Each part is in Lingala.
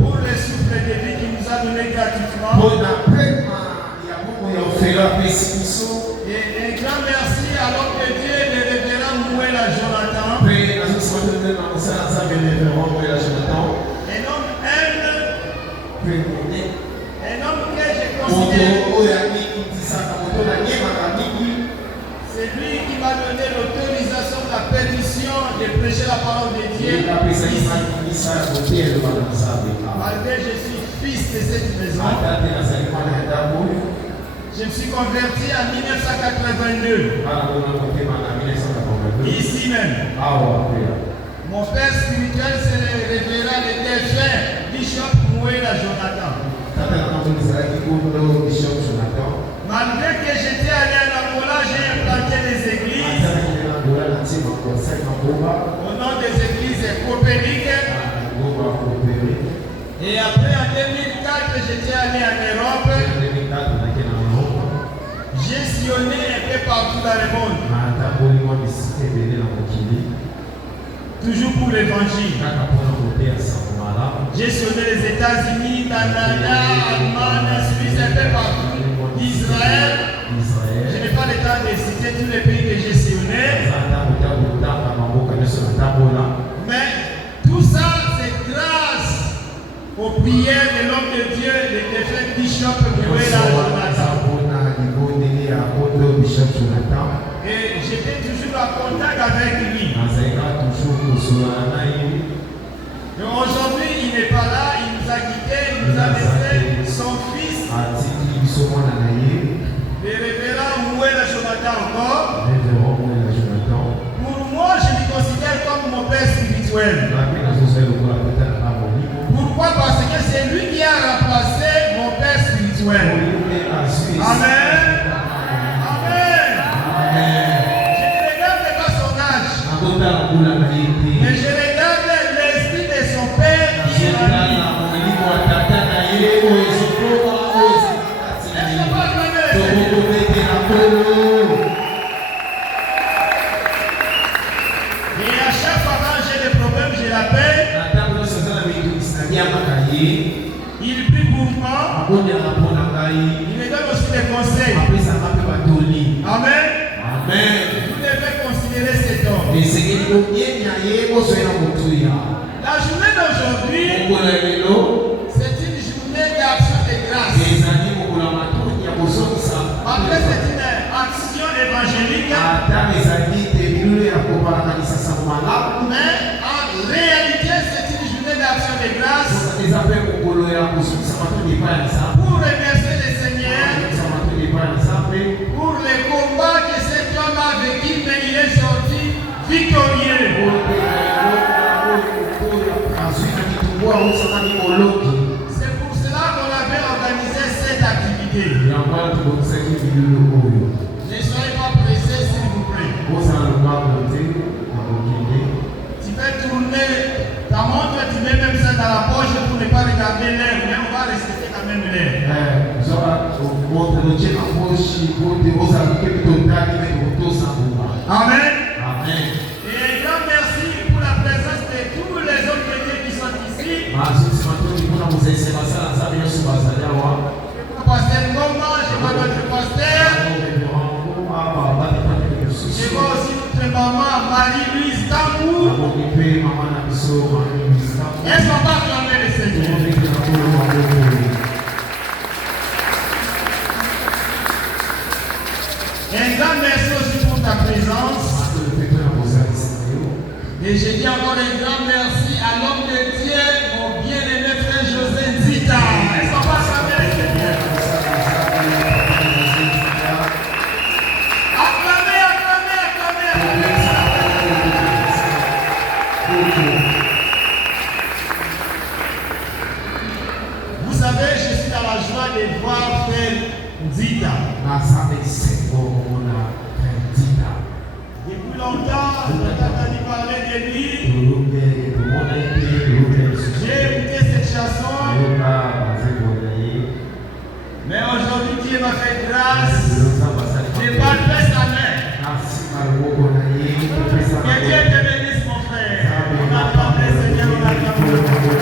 Pour le souffle de vie qui nous a donné gratuitement. Et un grand merci à l'homme de Dieu, le révérend Mouela Jonathan. Un homme que je considère. C'est lui qui m'a donné l'autorisation, la permission de prêcher la parole de Dieu. Malgré je suis fils de cette maison. Je me suis converti en 1982. Ici même. Mon père spirituel, c'est le révérend le défunt Bishop Mouela Jonathan. Malgré que j'étais allé en Angola, j'ai implanté des églises. Au nom des églises coopériques. Et après, en 2004, j'étais allé en Europe. J'ai sillonné un peu partout dans le monde. Toujours pour l'évangile. J'ai sillonné les États-Unis, Canada, Allemagne, Suisse, un peu partout. Israël. Je n'ai pas le temps de citer tous les pays que j'ai sillonnés. Mais tout ça, c'est grâce aux prières de l'homme de Dieu, le défunt Bishop Mouela Jonathan. Et j'étais toujours en contact avec lui. Et aujourd'hui, il n'est pas là, il nous a quittés, il nous a laissé son fils. Le révérend Mouela Jonathan encore. Pour moi, je me considère comme mon père spirituel. Pourquoi? Parce que c'est lui qui a remplacé mon père spirituel. Amen. Amen. Je ne regarde pas son âge. Mais je regarde l'esprit de son père qui est en lui. Et à chaque fois quand j'ai des problèmes, je l'appelle. Il prie pour moi. Il me donne aussi des conseils. Amen. Vous devez considérer cet homme. La journée d'aujourd'hui, c'est une journée d'action de grâce. Après, c'est une action évangélique. Mais en réalité, c'est une journée d'action de grâce. Pour remercier le Seigneur. Pour les combats que cet homme a vécu, mais il est sorti victorieux. C'est pour cela qu'on avait organisé cette activité. Ne soyez pas pressés, s'il vous plaît. Tu peux tourner ta montre, tu mets même ça dans la poche pour ne pas regarder l'air, mais on va respecter quand même l'air. Amen. Et un grand merci pour la présence de tous les hommes de Dieu qui sont ici. Pasteur Ngoma, je vois notre pasteur. Je vois aussi notre maman Marie-Louise Tambou. Est-ce qu'on va acclamer le Seigneur? Un grand merci aussi pour ta présence. Et je dis encore un grand merci à l'homme de Dieu, mon bien-aimé frère José Nzita. Est-ce qu'on va acclamer le Seigneur? devoir faire Nzita. Depuis longtemps, je t'ai entendu parler de lui. J'ai écouté cette chanson. Mais aujourd'hui, Dieu m'a fait grâce. J'ai palpé sa main. Que Dieu te bénisse, mon frère. On acclame le Seigneur, on acclame le Seigneur.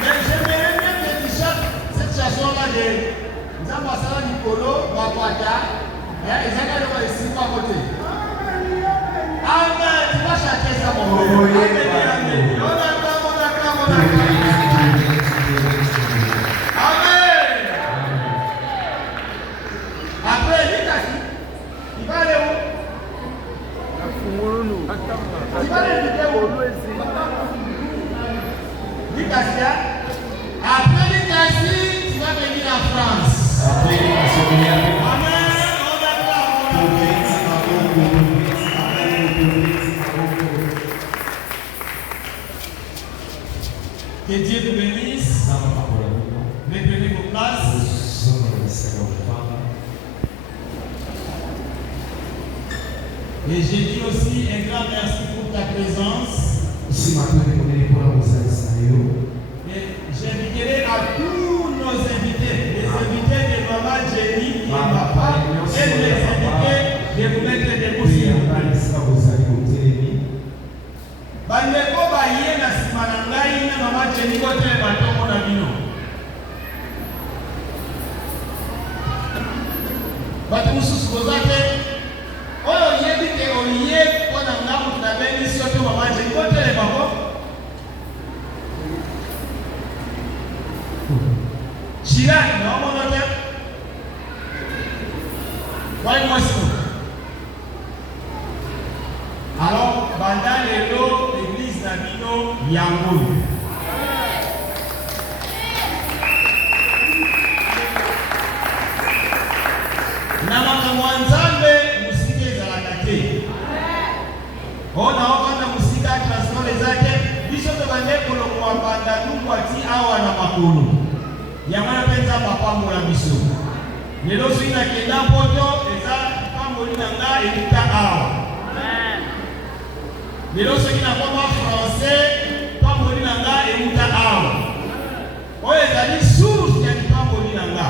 Mais j'aimerais bien que tu chantes cette chanson-là de Nzambasala Nicolo, Wapata. Et Isaac a le signe à côté. Amen. Tu vas chanter ça, mon frère. Amen. Amen. On acclame, on acclame, on acclame. Après, il va aller où? Il va aller où? L'Icassia. Après l'Icassie, tu vas venir en France. Amen. Que Dieu te bénisse. Reprenez vos places. Et j'ai dit aussi un grand merci pour ta présence. Et j'inviterai à tous nos invités, les invités de Maman Jenny qui est ma femme, et les invités de vous mettre debout s'il vous plaît. Bandeko baye na sima na ngai na Maman Jenny kote batongo na bino. Bato mususu kozate oyo yebi ke oye kona ngamu na beni soto Maman Jenny kote le bako. Chirac, non mon hôtel. Voyez moi ça. Alors, pendant l'église Nabino Yangoul. Namaka mwanzambe musike ezalaka te. Ona okanda musika transforme zake biso to bande kolongwa banda nukwati awa na makolo. Yamana penza papa mola biso. Lelo swina kenda poto eza pamboli nanga elita awa. Lelo soki na koma français pamboli nanga elita awa. Oyo ezali source ya pamboli nanga.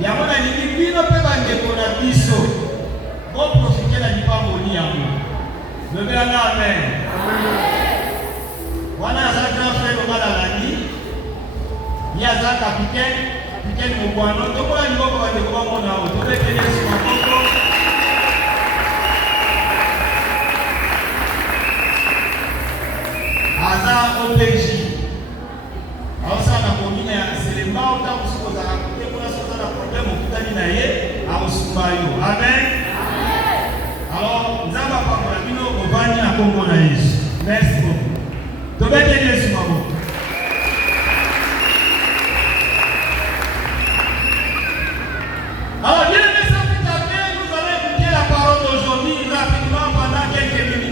Yamana lingi bino pe bandeko na biso. Bo profiter na pamboli yango. Lobelanga amen. Wana za grand frère ngala landi. Yaza capitaine Mugwano, tokola liboko bandeko bamona o, tobeteli Yesu maboko. Aza OPJ. Aosa na komine ya Selema, ota kusuko za kote kuna soza na problème okutani na ye, aosumba yo. Amen. Alors, nzamba pamola bino obani na kombo na Yesu. Merci beaucoup. Tobeteli Yesu maboko. Alors, bien aimé, ça fait taper, nous allons écouter la parole d'aujourd'hui rapidement pendant quelques minutes.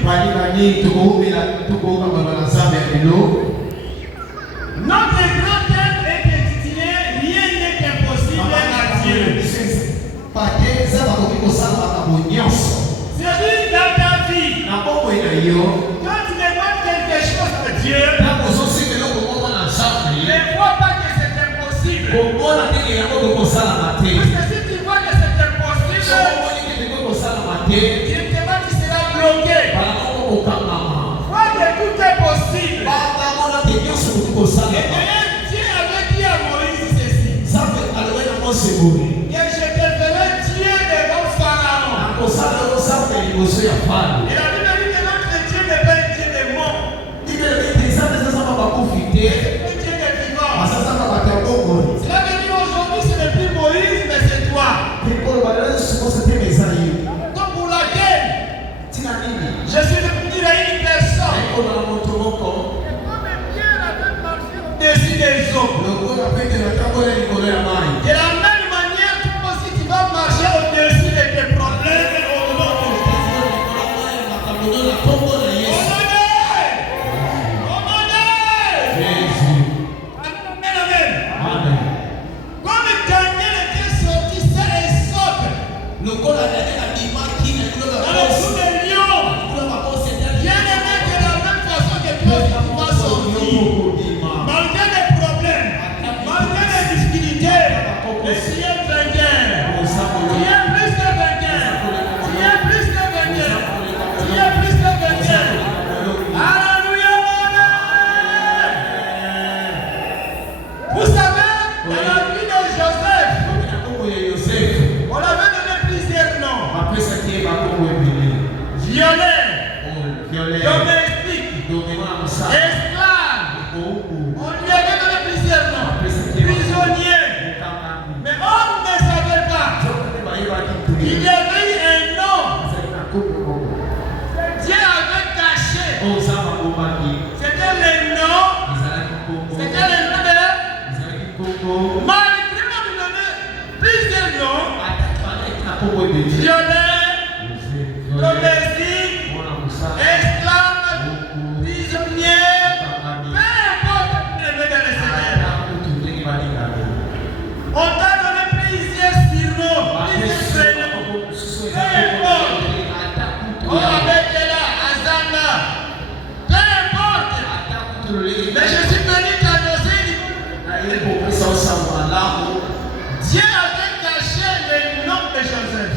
Notre grand thème est intitulé Rien n'est impossible à Dieu. C'est-à-dire dans ta vie, quand tu demandes quelque chose à Dieu, ne crois pas que c'est impossible. Parce que si tu vois que c'est impossible, directement tu seras bloqué. Crois que tout est possible. Et d'ailleurs, Dieu avait dit à Moïse ceci. Que je te ferai Dieu devant Pharaon. Et la Bible dit que notre Dieu n'est pas un Dieu de mort. C'est un Dieu de vivant. Cela veut dire aujourd'hui ce n'est plus Moïse, mais c'est toi. Donc pour laquelle je suis venu à une personne au-dessus des eaux. De la même manière, toi aussi tu vas marcher au-dessus de tes problèmes au nom de Jésus. Esclave. On lui avait donné plusieurs noms. Prisonnier. Mais on ne savait pas qu'il y avait eu un nom. Dieu avait caché. C'était le nom. C'était le nom de. Malgré qu'on lui donnait plusieurs noms. Violeur, domestique, esclave, prisonnier, peu importe le nom de le Seigneur. On t'a donné plusieurs surnoms, plusieurs prénoms. Peu importe. Oh, avec là, Azanga. Peu importe. Mais je suis venu t'annoncer. Dieu avait caché le nom de Joseph.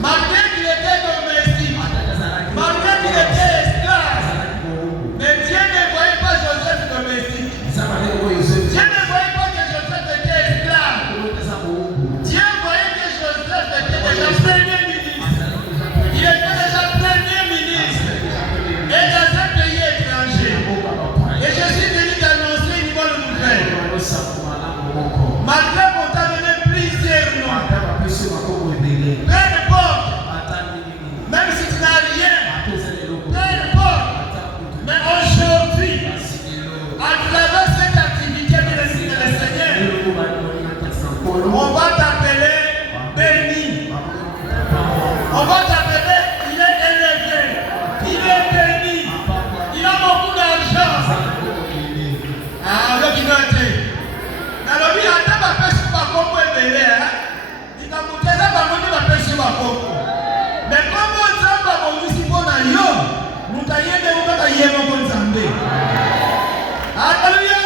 Malgré qu'il était domestique, malgré qu'il était esclave, mais Dieu ne voyait pas Joseph domestique. Dieu ne voyait pas que Joseph était esclave. Dieu voyait que Joseph était déjà premier ministre. Il était déjà premier ministre. Et dans un pays étranger. Et je suis venu t'annoncer une bonne nouvelle. Malgré qu'on t'a donné plusieurs noms. Peu importe. Même si tu n'as rien. Peu importe. Mais aujourd'hui, à travers cette activité de le Seigneur, on va t'appeler béni. On va t'appeler, il est élevé. Il est béni. Il a beaucoup d'argent. Ah, le qui doit être. Alors, il a un peu sur ma coco et belé. Il a monté là, il a monté ma pêche sur ma coco. Mais comme on s'en va, on nous dit qu'on a yo. Nous taillons des gens qui ont bon zambé. Alléluia.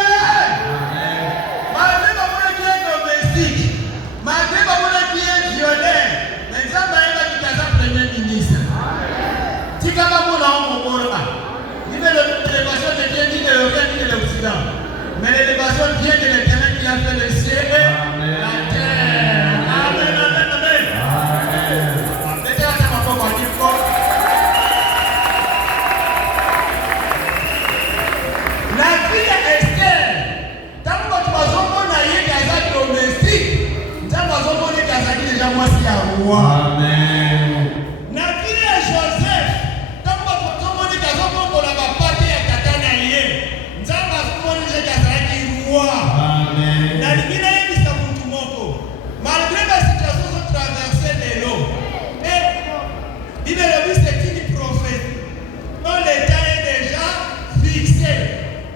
Malgré ma monnaie qui est domestique, malgré ma monnaie qui est violée, les gens qui sont premier ministre. Si quand on a il dit l'élévation de Dieu, dit de l'Orient, dit de l'Occident. Mais l'élévation vient de l'Éternel qui a fait le ciel et la terre. Amen, amen, amen. La fille Esther, tant que tu vas envoyer Gaza domestique, tant que tu vas envoyer Gaza déjà moi c'est un roi. Amen. La fille Joseph, tant que tu vas envoyer Gaza pour la partie à Katanaïe, tant que tu vas envoyer Gaza qui est roi. Amen. La ligne est mise à Moutoumoko. Malgré la situation de traverser de l'eau, et il est le c'est qui dit prophète. Quand l'état est déjà fixé.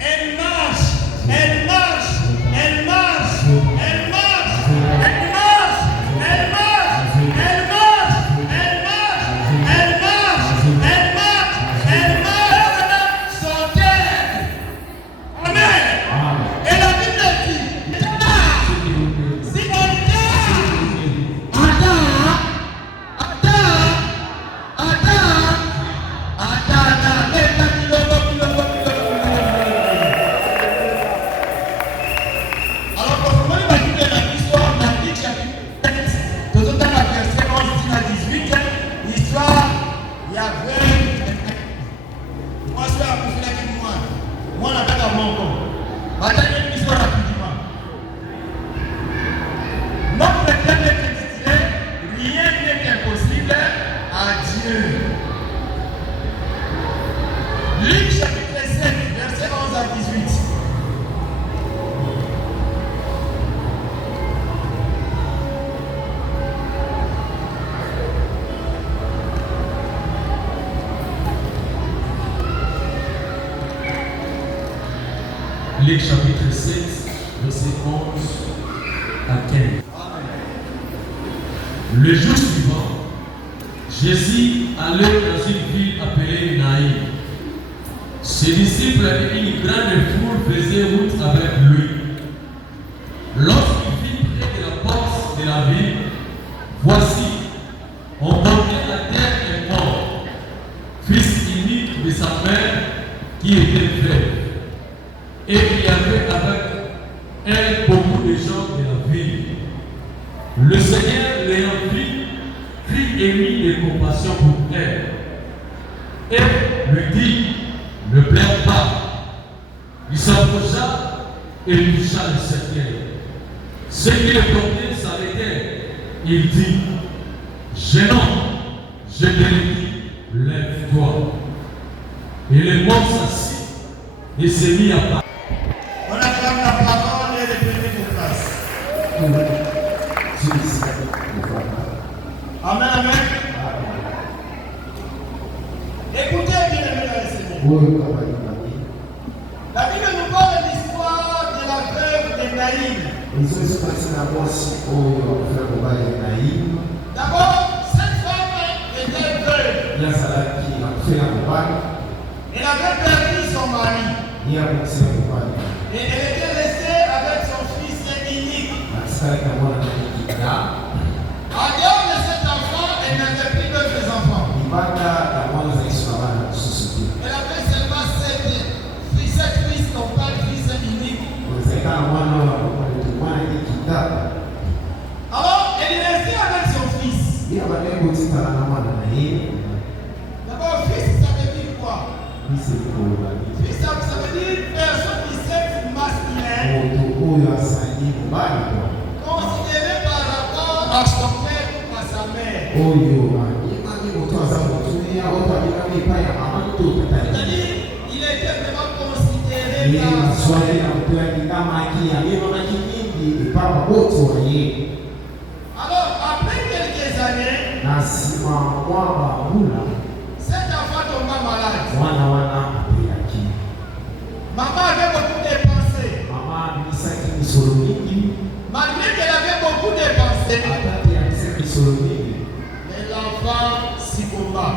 Elle marche, elle marche, elle marche, elle marche, elle marche, elle marche, elle marche, elle marche, elle marche, elle marche, elle marche, son terre. Amen. Et la Bible dit, si on Luc chapitre 7, verset 11 à 18. Luc chapitre 7, verset 11 à 15. Le jour suivant, Jésus allait dans une ville appelée Naïm. Ses disciples et une grande foule faisaient route avec lui. Lorsqu'il vit près de la porte de la ville, voici, on portait la terre et mort, fils unique de sa mère qui était veuve. Et il y avait avec elle beaucoup de gens de la ville. Le Seigneur l'ayant vit, fut ému de compassion pour elle. Et lui dit, et toucha le cercueil. Ce qui le portait s'arrêtait. Il dit, jeune homme, je te le dis, lève-toi. Et le mort s'assit et s'est mis à part. On acclame la parole et les premiers de place. Amen, amen. Écoutez bien, les dans le Seigneur. La Bible nous parle de l'histoire de la veuve de Naïm. D'abord, cette femme était veuve. Elle avait perdu son mari. Et elle était restée avec son fils unique. En dehors de cet enfant, elle n'avait plus d'autres enfants. Elle avait seulement 7 fils qu'on parle fils unique. Alors, elle est restée avec son fils. D'abord, fils, ça veut dire quoi? Fils, ça veut dire personne du sexe masculin considéré par rapport à son père ou à sa mère. C'est-à-dire, il était vraiment considéré par alors, après quelques années, cet enfant tomba malade. Maman avait beaucoup dépensé. Malgré qu'elle avait beaucoup dépensé, mais l'enfant s'y combat.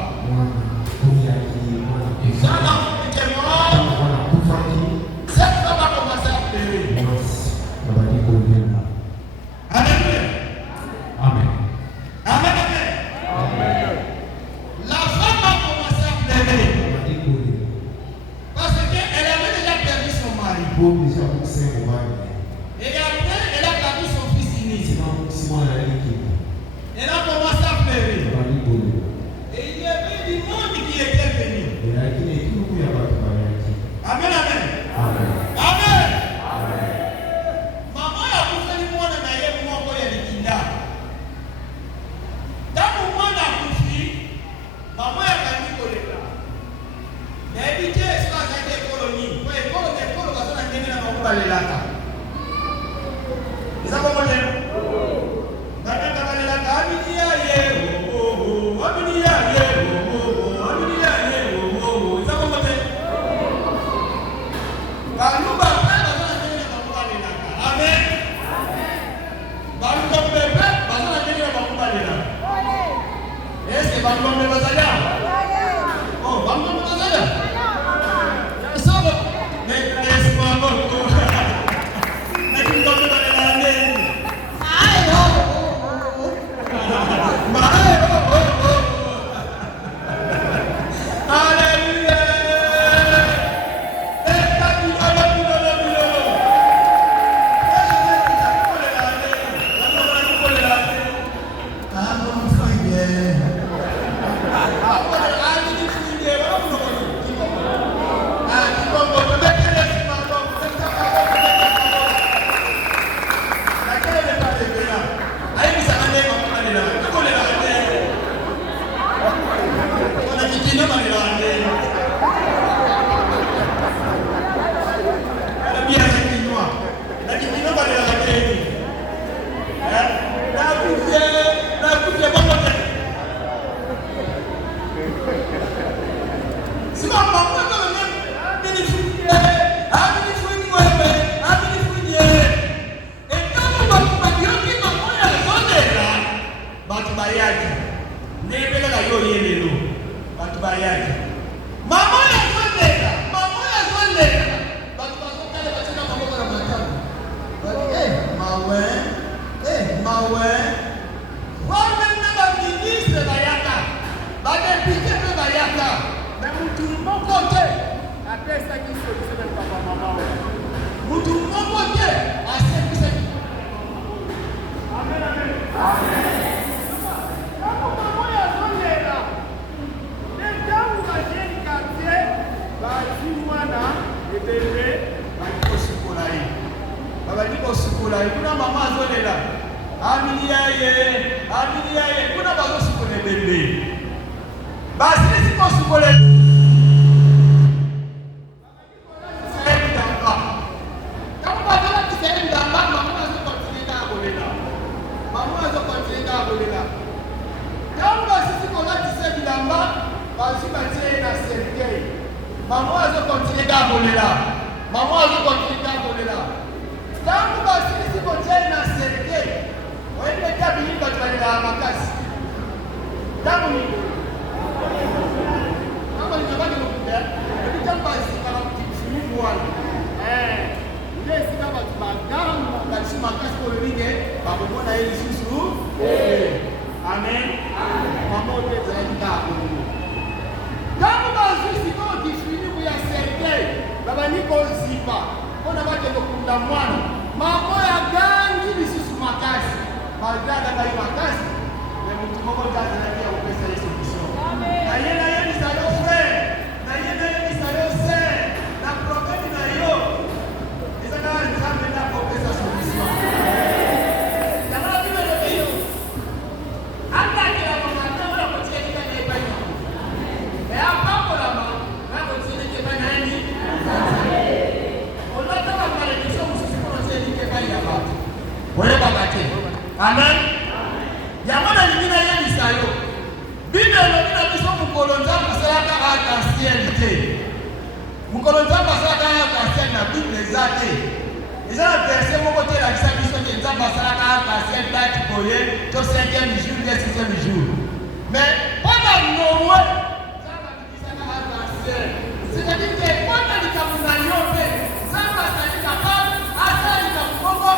Quand l'enfant était mort, cette femme a commencé à pleurer. Alléluia. Amen. Amen, amen. La femme a commencé à pleurer parce qu'elle avait déjà perdu son mari. Et après, elle a perdu son fils unique. Elle a commencé à pleurer. Et il y avait du monde qui était venu. Amen, amen. Amen. Maman a poussé le monde à naïe pour moi y liquida. Dans le monde a poussé, maman a gagné pour les plats. Mais elle dit que c'est pas des colonies. Oui, les colonies, parce qu'on a gagné la maman les lata. Vous avez compris? babandi kosukola kuna mama azolela amini yaye kuna bazosukola ebembe basilisi kosukola maman a continué à voler là. Maman a continué à voler là. Quand vous passez ici, vous êtes dans ce cercle. Vous êtes les cabines quand vous allez à ma casse. Quand vous dites, quand vous dites, vous dites, quand vous passez par un petit fini voile. Vous êtes ici dans votre bagarre, vous allez sur ma casse pour le dire, par le monde à aller sous. Amen. Maman, vous êtes là. Quand vous passez ici, quand vous dites, ya serikali baba niko zipa kona bake kokunda mwana mambo ya gangi lisusu makasi magada kai makasi na mtu mmoja anataka kupesa Yesu Kristo na yeye ni salo frère na yeye ni salo sœur na prophète na yo ezaka nzambe na kupesa solution jamaa bila hiyo hata kila mmoja wala kutia kika na ibada ya papo la mama amen. Yamana lingine yeye ni sayo. Biblia inabina biso mukolonza masalaka arc-en-ciel. Mukolonza masalaka arc-en-ciel na Biblia zake. Ezala verset moko te la kisa biso ke nza masalaka arc-en-ciel date boye to 5e jour et 6e jour. Mais pendant Noé, ça va bisaka arc-en-ciel. C'est-à-dire que pendant les kamuna yope, ça va être capable à ça les kamoko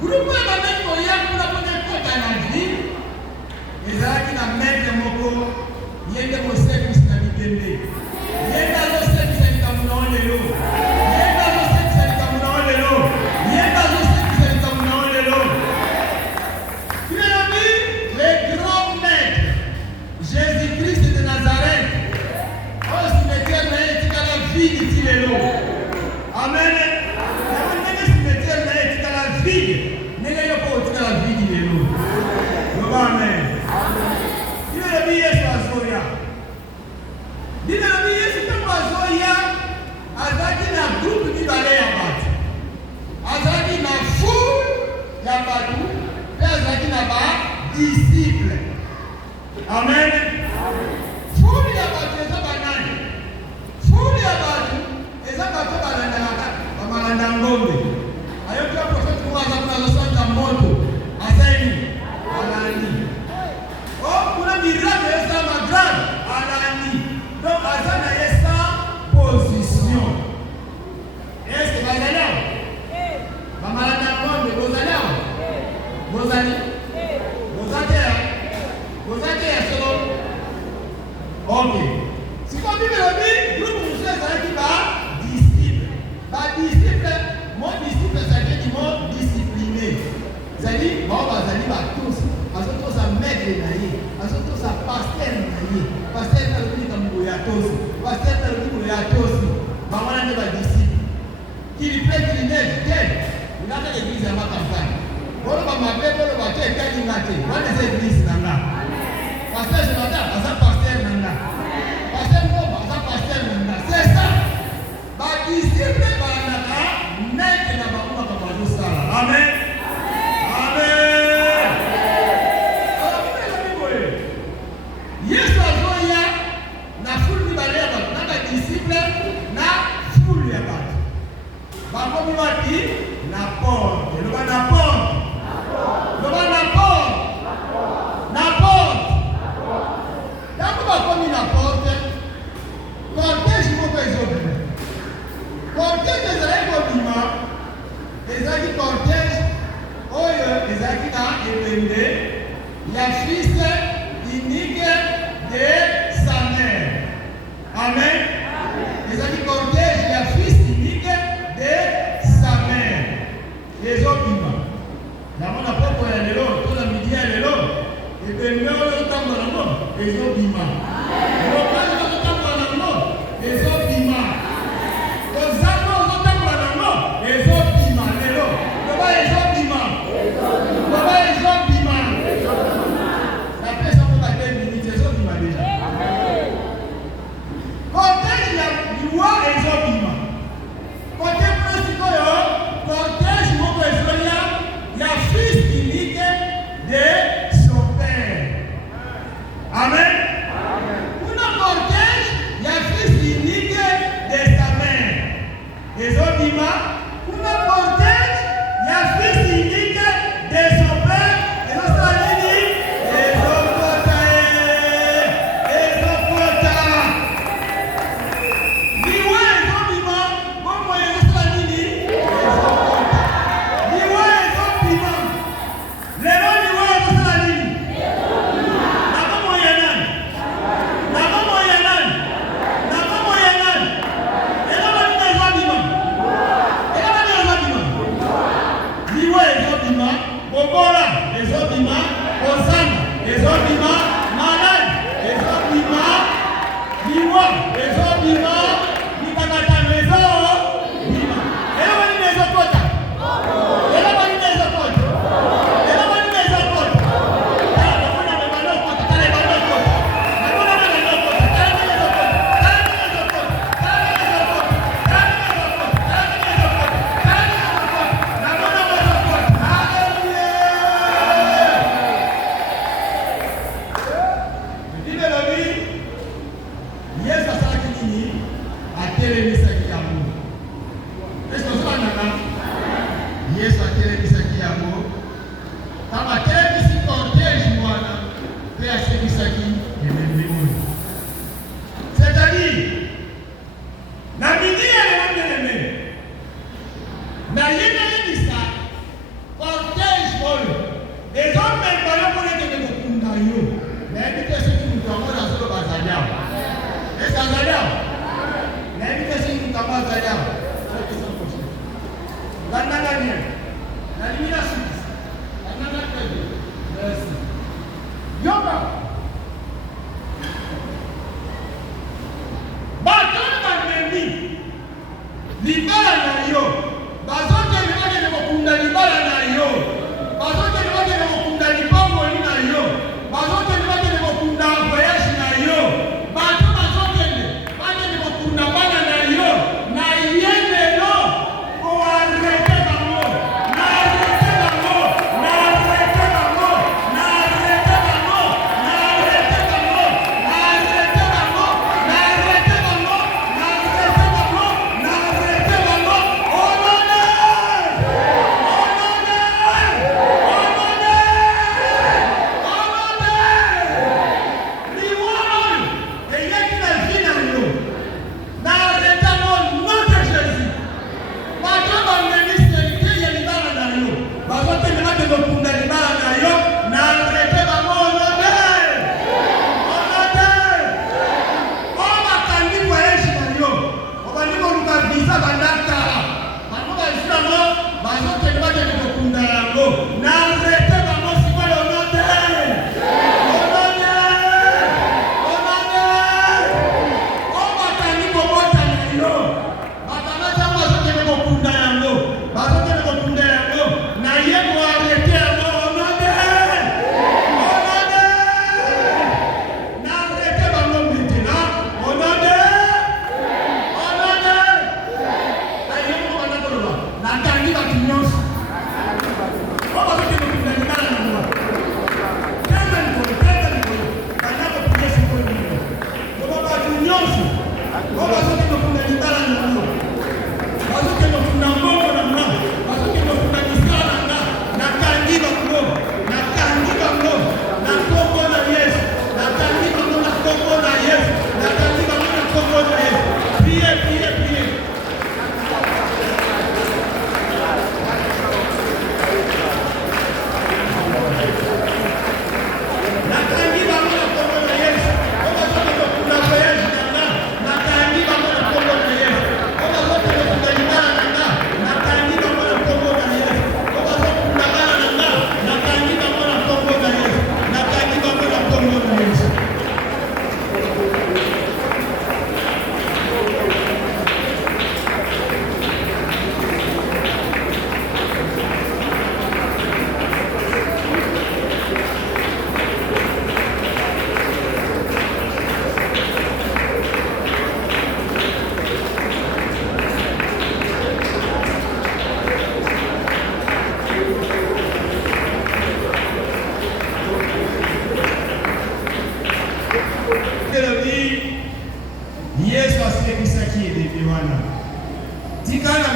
Groupe disciple. Amen. Fuli ya batu eza banani. Fuli ya batu eza batu balanda ngombe. Ayo kwa profeti mwaza kuna santa moto. Asaini alani. Oh, kuna miracle eza magrand alani. Donc azana esa position. Est-ce que bazalao? Bamalanda ngombe bozalao? Bozali? Bozate ya solo. Ok. Si vous avez le groupe de Moussa qui va disciple. Disciple, mon disciple, ça veut dire mon discipliné. C'est-à-dire, bon, vous va tous. Parce que tous à maître naïe. Parce que tous à pasteur naïe. Pasteur dans le pays comme Boyatos. Pasteur dans le pays Boyatos. Maman n'a pas disciple. Qui lui plaît, qui lui neige, quel? Il a fait l'église à ma campagne. Bon, on va m'appeler, on va faire quel ingaté. On a des églises là. Pasteur, je m'attends, à pasteur nana. Pasteur Boba, à pasteur nana. C'est ça. Ba disciple banana, net na ba uma ka bazo sala. Amen. Amen. Yesu azoya na fulu ni bale ba na disciple na fulu ya ba. Ba ko mi wati na porte. Lo ba na porte. Lo ba na porte. Na porte. Comme il apporte, cortège il faut que les autres. Cortège des aïeux les aïeux cortège, les aïeux qui ont élevé, il y a fils unique de sa mère. Amen. Les aïeux cortège, il y a fils unique de sa mère. Les autres humains. La mona propre est l'élo, tout le midi est l'élo. Et bien, nous avons temps dans le monde, les autres humains.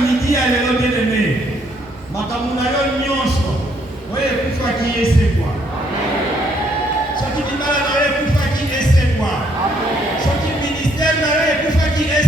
midi à l'élo bien-aimé. Makamuna yo nyonso. Oye kufa ki ese kwa. Soki libala na oye kufa ki ese kwa. Soki ministère na oye kufa ki ese